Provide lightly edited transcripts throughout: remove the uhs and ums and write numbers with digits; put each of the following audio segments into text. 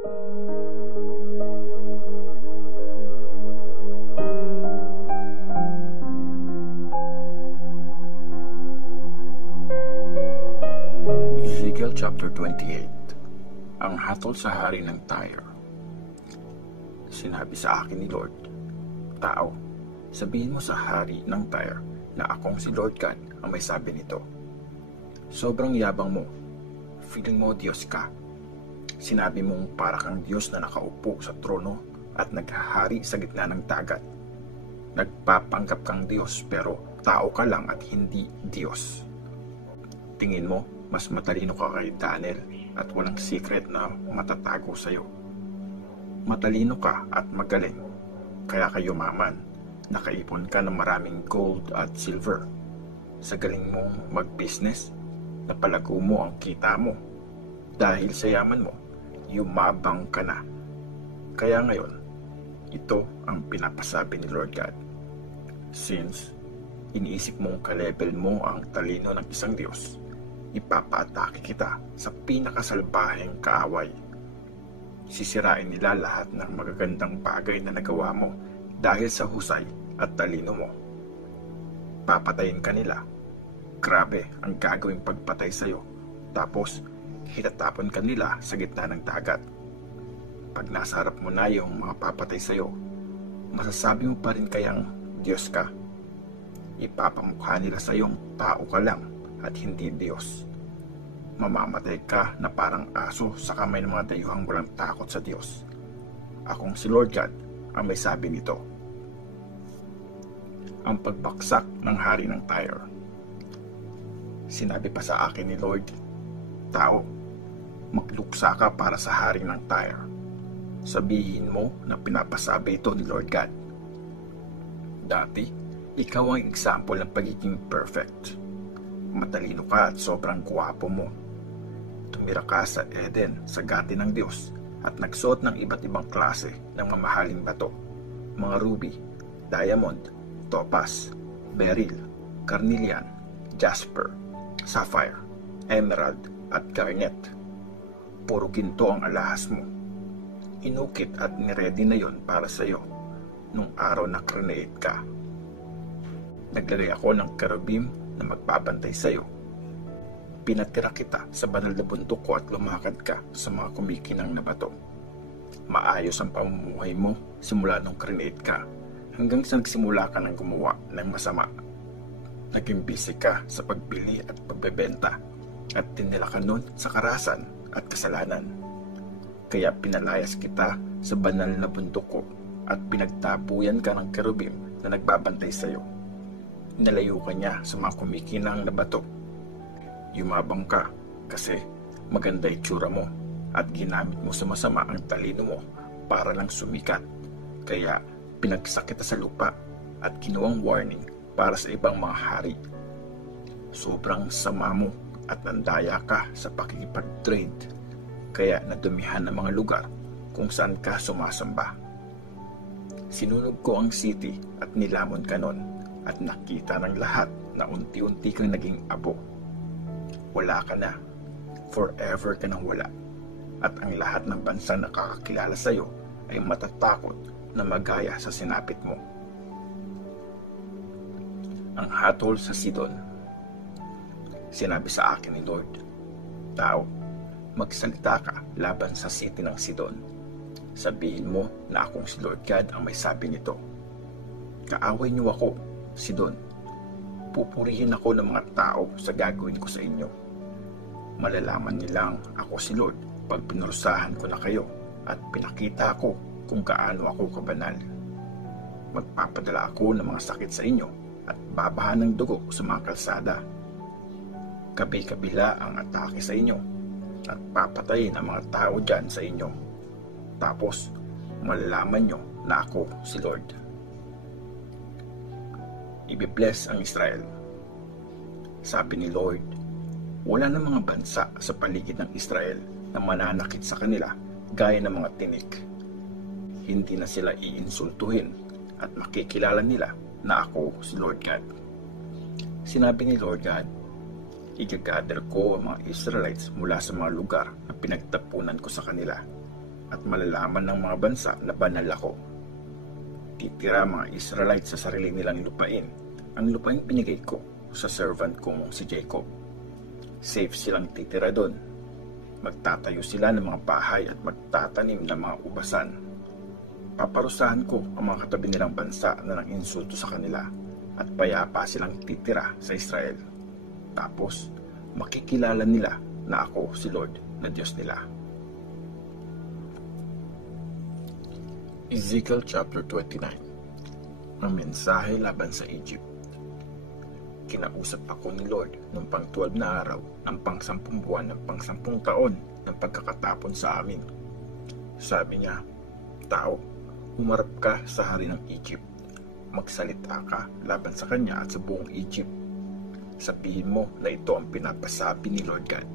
Ezekiel chapter 28. Ang hatol sa hari ng Tyre. Sinabi sa akin ni Lord, "Tao, sabihin mo sa hari ng Tyre na akong si Lord God ang may sabi nito. Sobrang yabang mo, feeling mo Diyos ka. Sinabi mong para kang Diyos na nakaupo sa trono at naghahari sa gitna ng dagat. Nagpapanggap kang Diyos pero tao ka lang at hindi Diyos. Tingin mo mas matalino ka kay Daniel at walang secret na matatago sa'yo. Matalino ka at magaling, kaya ka yumaman. Nakaipon ka ng maraming gold at silver. Sa galing mong mag-business, napalago mo ang kita mo. Dahil sa yaman mo, yumabang ka na. Kaya ngayon, ito ang pinapasabi ni Lord God. Since iniisip mong ka-level mo ang talino ng isang Diyos, ipapaatake kita sa pinakasalbaheng kaaway. Sisirain nila lahat ng magagandang bagay na nagawa mo dahil sa husay at talino mo. Papatayin ka nila. Grabe ang gagawing pagpatay sa'yo. Tapos, hitatapon ka nila sa gitna ng dagat. Pag nasa harap mo na yung mga papatay sa'yo, masasabi mo pa rin kayang Diyos ka. Ipapamukha nila sa'yong tao ka lang at hindi Diyos. Mamamatay ka na parang aso sa kamay ng mga dayuhang walang takot sa Diyos. Akong si Lord God ang may sabi nito. Ang pagbaksak ng hari ng Tyre. Sinabi pa sa akin ni Lord, "Tao, magluksa ka para sa hari ng Tyre. Sabihin mo na pinapasabi ito ni Lord God. Dati, ikaw ang example ng pagiging perfect. Matalino ka at sobrang gwapo mo. Tumira ka sa Eden sa gati ng Diyos at nagsuot ng iba't ibang klase ng mamahaling bato, mga ruby, diamond, topaz, beryl, carnelian, jasper, sapphire, emerald at garnet. Puro ginto ang alahas mo. Inukit at niredy na yon para sa iyo nung araw na create ka. Naglagay ako ng cherubim na magbabantay sa iyo. Pinatira kita sa banal na bundok ko at lumakad ka sa mga kumikinang na bato. Maayos ang pamumuhay mo simula nung create ka hanggang sa nagsimula ka ng gumawa ng masama. Naging busy ka sa pagbili at pagbebenta at tinila ka nun sa karahasan at kasalanan. Kaya pinalayas kita sa banal na bundok ko at pinagtabuyan ka ng cherubim na nagbabantay sa iyo. Nalayo ka niya sa mga kumikinang na bato. Yumabang ka kasi maganda itsura mo at ginamit mo sa masama ang talino mo para lang sumikat. Kaya pinagsak kita sa lupa at kinuwang warning para sa ibang mga hari. Sobrang sama mo at nandaya ka sa pakikipag-trade. Kaya nadumihan ang mga lugar kung saan ka sumasamba. Sinunog ko ang city at nilamon ka nun. At nakita ng lahat na unti-unti kang naging abo. Wala ka na. Forever ka nang wala. At ang lahat ng bansa na nakakakilala sa iyo ay matatakot na magaya sa sinapit mo. Ang hatol sa Sidon. Sinabi sa akin ni Lord, "Tao, magsalita ka laban sa city ng Sidon. Sabihin mo na akong si Lord God ang may sabi nito. Kaaway niyo ako, Sidon. Pupurihin ako ng mga tao sa gagawin ko sa inyo. Malalaman nilang ako si Lord pag pinurusahan ko na kayo at pinakita ko kung gaano ako kabanal. Magpapadala ako ng mga sakit sa inyo at babahan ng dugo sa mga kalsada. Kabi-kabila ang atake sa inyo at papatayin ang mga tao dyan sa inyo. Tapos, malalaman nyo na ako si Lord." Ibibless ang Israel. Sabi ni Lord, wala na mga bansa sa paligid ng Israel na mananakit sa kanila gaya ng mga tinik. Hindi na sila iinsultuhin at makikilala nila na ako si Lord God. Sinabi ni Lord God, igagather ko ang mga Israelites mula sa mga lugar na pinagtapunan ko sa kanila. at malalaman ng mga bansa na banal ako. Titira mga Israelites sa sarili nilang lupain, ang lupain binigay ko sa servant kong si Jacob. Safe silang titira doon. Magtatayo sila ng mga bahay at magtatanim ng mga ubasan. Paparusahan ko ang mga katabi nilang bansa na nang-insulto sa kanila at payapa silang titira sa Israel. Tapos, makikilala nila na ako si Lord na Diyos nila. Ezekiel chapter 29. Ang mensahe laban sa Egypt. Kinausap ako ni Lord noong pang-12 na araw ng pang-10 buwan ng pang-10 taon ng pagkakatapon sa amin. Sabi niya, "Tao, humarap ka sa hari ng Egypt. Magsalita ka laban sa kanya at sa buong Egypt. Sabihin mo na ito ang pinapasabi ni Lord God.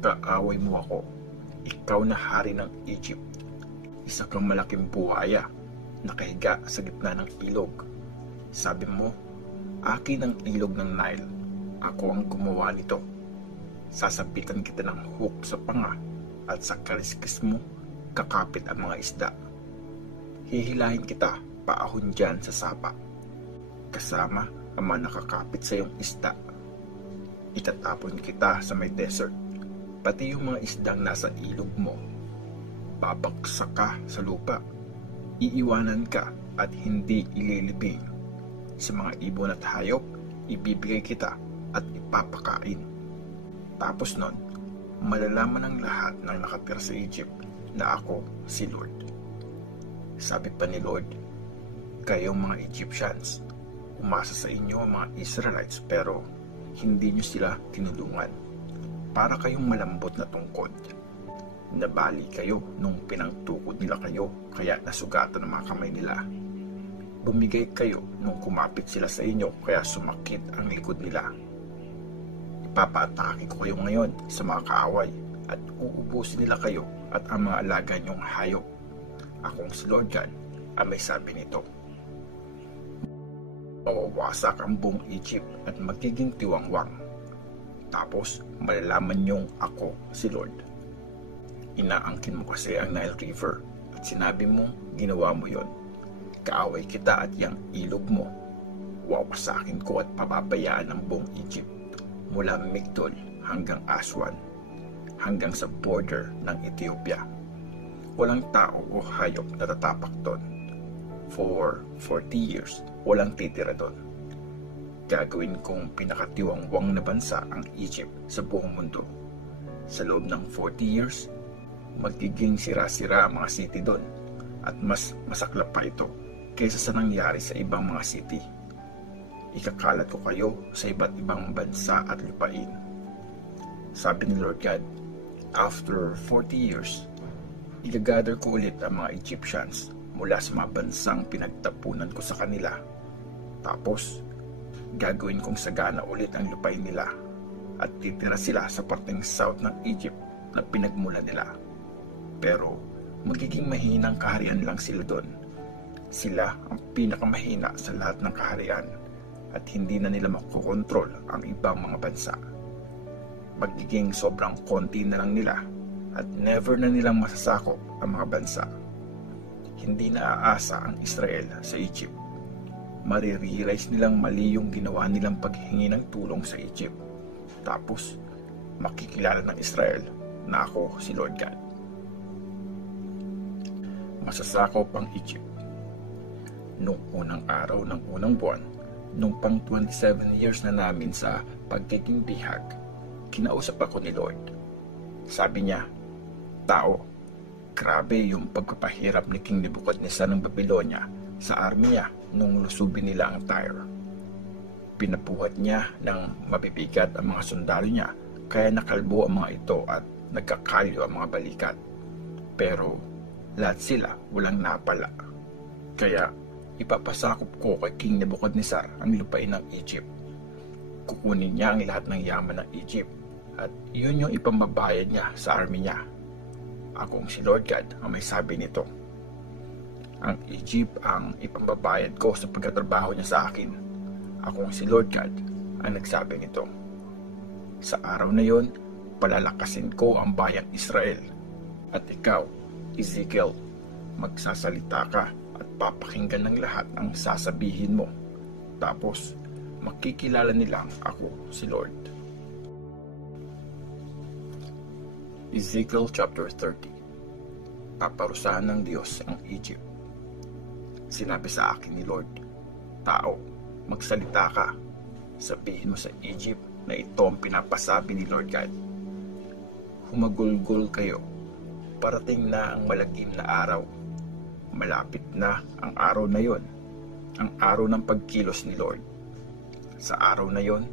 Kaaway mo ako, ikaw na hari ng Egypt. Isa kang malaking buhaya, nakahiga sa gitna ng ilog. Sabi mo, akin ang ilog ng Nile, ako ang gumawa nito. Sasabitan kita ng hook sa panga at sa kaliskis mo, kakapit ang mga isda. Hihilahin kita paahon dyan sa sapa, kasama ang mga nakakapit sa iyong isda. Itatapon kita sa may desert, pati yung mga isdang nasa ilog mo. Babaksak ka sa lupa, iiwanan ka at hindi ililibing. Sa mga ibon at hayop, ibibigay kita at ipapakain. Tapos nun, malalaman ng lahat ng nakatira sa Egypt na ako si Lord." Sabi pa ni Lord, "Kayong mga Egyptians, umasa sa inyo ang mga Israelites pero hindi nyo sila tinulungan. Para kayong malambot na tungkod. Nabali kayo nung pinangtukod nila kayo kaya nasugatan ang mga kamay nila. Bumigay kayo nung kumapit sila sa inyo kaya sumakit ang likod nila. Ipapaatake ko kayo ngayon sa mga kaaway at uubusin nila kayo at ang mga alaga niyong hayop. Akong si Lord God ang may sabi nito. Mawawasak ang buong Egypt at magiging tiwangwang. Tapos malalaman niyong ako si Lord. Inaangkin mo kasi ang Nile River at sinabi mo ginawa mo yon. Kaaway kita at yang ilog mo. Wawasakin ko at pababayaan ang buong Egypt mula Migdol hanggang Aswan, hanggang sa border ng Ethiopia. Walang tao o hayop na tatapak doon. For 40 years, walang titira doon. Gagawin kong pinakatiwangwang na bansa ang Egypt sa buong mundo. Sa loob ng 40 years, magiging sira-sira ang mga city doon at mas masaklap pa ito kaysa sa nangyari sa ibang mga city. Ikakalat ko kayo sa iba't ibang bansa at lupain." Sabi ni Lord God, "After 40 years, igagather ko ulit ang mga Egyptians mula sa mga bansang pinagtapunan ko sa kanila. Tapos, gagawin kong sagana ulit ang lupain nila at titira sila sa parteng south ng Egypt na pinagmula nila. Pero, magiging mahinang kaharian lang sila doon. Sila ang pinakamahina sa lahat ng kaharian at hindi na nila makokontrol ang ibang mga bansa. Magiging sobrang konti na lang nila at never na nilang masasakop ang mga bansa. Hindi na aasa ang Israel sa Egypt. Marirealize nilang mali yung ginawa nilang paghingi ng tulong sa Egypt. Tapos, makikilala ng Israel na ako si Lord God." Masasakop ang Egypt. Noong unang araw ng unang buwan, noong pang 27 years na namin sa pagiging bihag, kinausap ako ni Lord. Sabi niya, "Tao, grabe yung pagpapahirap ni King Nebuchadnezzar ng Babylonia sa army niya nung lusubin nila ang Tyre. Pinabuhat niya ng mabibigat ang mga sundalo niya kaya nakalbo ang mga ito at nagkakalyo ang mga balikat. Pero lahat sila walang napala. Kaya ipapasakop ko kay King Nebuchadnezzar ang lupain ng Egypt. Kukunin niya ang lahat ng yaman ng Egypt at iyon yung ipambabayad niya sa army niya. Akong si Lord God ang may sabi nito. Ang Egypt ang ipambabayad ko sa pagkatrabaho niya sa akin. Akong si Lord God ang nagsabi nito. Sa araw na yon, palalakasin ko ang bayang Israel. At ikaw, Ezekiel, magsasalita ka at papakinggan ng lahat ang sasabihin mo. Tapos, makikilala nilang ako si Lord. Ezekiel chapter 30. Paparusahan ng Diyos ang Egypt. Sinabi sa akin ni Lord, tao, magsalita ka. Sabihin mo sa Egypt na ito ang pinapasabi ni Lord God. Humagulgol kayo. Parating na ang malagim na araw. Malapit na ang araw na yon, ang araw ng pagkilos ni Lord. Sa araw na yon,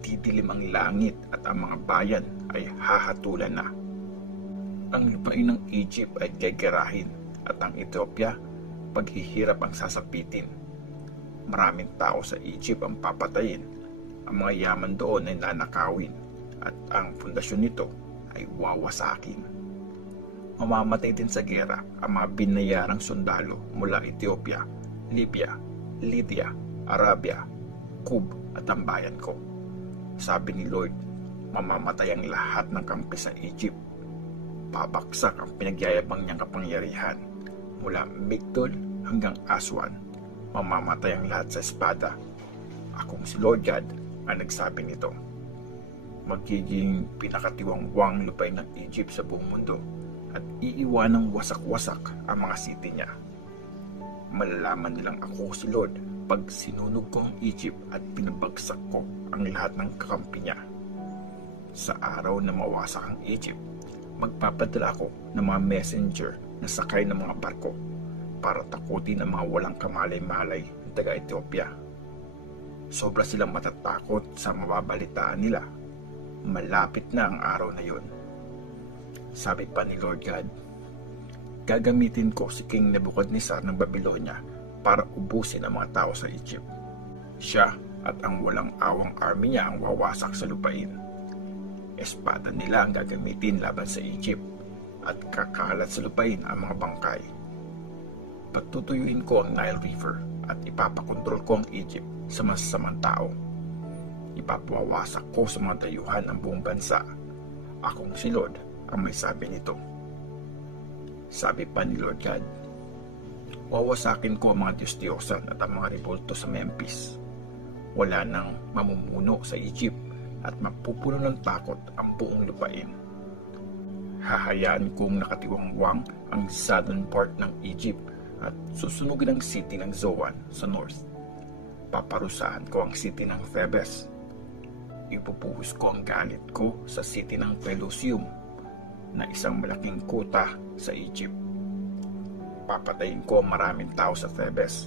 didilim ang langit at ang mga bayan ay hahatulan na. Ang lupain ng Egypt ay gegerahin at ang Ethiopia, paghihirap ang sasapitin. Maraming tao sa Egypt ang papatayin, ang mga yaman doon ay nanakawin, at ang pundasyon nito ay wawasakin. Mamamatay din sa gera ang mga binayarang sundalo mula Ethiopia, Libya, Lydia, Arabia, Kub at ang bayan ko. Sabi ni Lord, mamamatay ang lahat ng kampi sa Egypt. Babaksak ang pinagyayabang niyang kapangyarihan. Mula Migdol hanggang Aswan, mamamatay ang lahat sa espada. Akong si Lord God ang nagsabi nito. Magiging pinakatiwangwang lupain ng Egypt sa buong mundo at iiwanang wasak-wasak ang mga city niya. Malalaman nilang ako si Lord pag sinunog ko ang Egypt at pinabagsak ko ang lahat ng kakampi niya. Sa araw na mawasak ang Egypt, magpapadala ako ng mga messenger na sakay ng mga barko para takutin ang mga walang kamalay-malay ng taga-Ethiopia. Sobra silang matatakot sa mababalitaan nila. Malapit na ang araw na yon. Sabi pa ni Lord God, gagamitin ko si King Nebuchadnezzar ng Babylonia para ubusin ang mga tao sa Egypt. Siya at ang walang awang army niya ang wawasak sa lupain. Espada nila ang gagamitin laban sa Egypt at kakalat sa lupain ang mga bangkay. Pagtutuyuin ko ang Nile River at ipapakontrol ko ang Egypt sa masasamang tao. Ipapawasak ko sa mga dayuhan ang buong bansa. Akong si Lord ang may sabi nito. Sabi pa ni Lord God, wawasakin ko ang mga Diyos-Diyosan at ang mga rebulto sa Memphis. Wala nang mamumuno sa Egypt at mapupuno ng takot ang buong lupain. Hahayaan kong nakatiwangwang ang southern part ng Egypt at susunugin ang city ng Zoan sa north. Paparusahan ko ang city ng Thebes. Ipupuhos ko ang galit ko sa city ng Pelusium na isang malaking kuta sa Egypt. Papatayin ko ang maraming tao sa Thebes.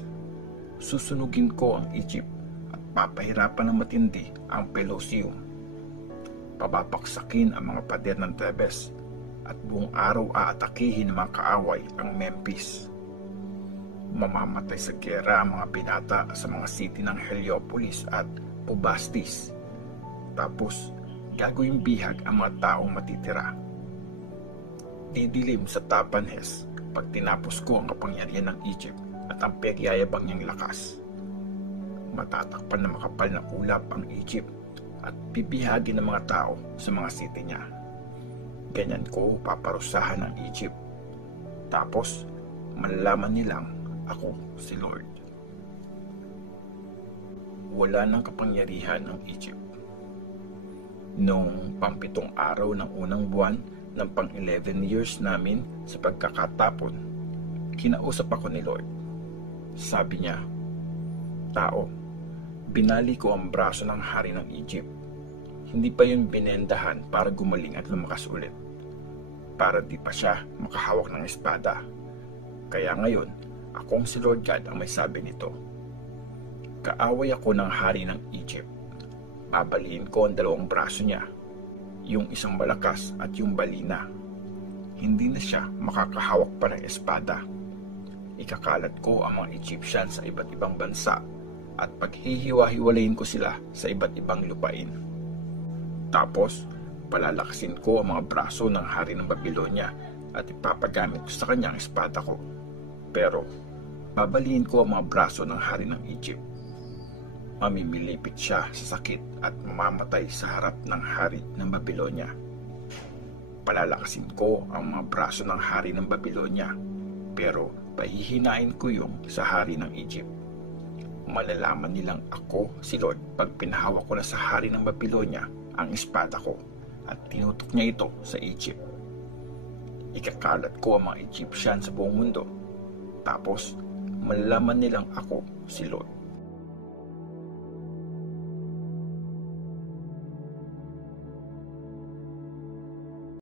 Susunugin ko ang Egypt at papahirapan ng matindi ang Pelusium. Pababaksakin ang mga pader ng Thebes at buong araw aatakihin ng mga kaaway ang Memphis. Mamamatay sa gera ang mga binata sa mga city ng Heliopolis at Bubastis. Tapos, gagawing bihag ang mga taong matitira. Didilim sa Tapanhes pag tinapos ko ang kapangyarihan ng Egypt at ang pagyayabang niyang lakas. Matatakpan na makapal na ulap ang Egypt at bibihagin ng mga tao sa mga city niya. Ganyan ko paparusahan ang Egypt. Tapos, malalaman nilang ako si Lord. Wala nang kapangyarihan ang Egypt. Noong pang-7 araw ng unang buwan ng pang-11 years namin sa pagkakatapon, kinausap ako ni Lord. Sabi niya, tao, binali ko ang braso ng hari ng Egypt. Hindi pa yun binendahan para gumaling at lumakas ulit. Para di pa siya makahawak ng espada. Kaya ngayon, akong si Lord God ang may sabi nito. Kaaway ako ng hari ng Egypt. Babaliin ko ang 2 braso niya, yung isang malakas at yung balina. Hindi na siya makakahawak pa ng espada. Ikakalat ko ang mga Egyptian sa iba't ibang bansa at paghihiwa-hiwalayin ko sila sa iba't ibang lupain. Tapos, palalaksin ko ang mga braso ng hari ng Babylonia at ipapagamit ko sa kanya ang espada ko. Pero, babaliin ko ang mga braso ng hari ng Egypt. Mamimilipit siya sa sakit at mamamatay sa harap ng hari ng Babylonia. Palalakasin ko ang mga braso ng hari ng Babylonia, pero pahihinain ko yung sa hari ng Egypt. Malalaman nilang ako si Lord pag pinahawak ko na sa hari ng Babylonia ang espada ko at tinutok niya ito sa Egypt. Ikakalat ko ang mga Egyptian sa buong mundo, tapos malalaman nilang ako si Lord.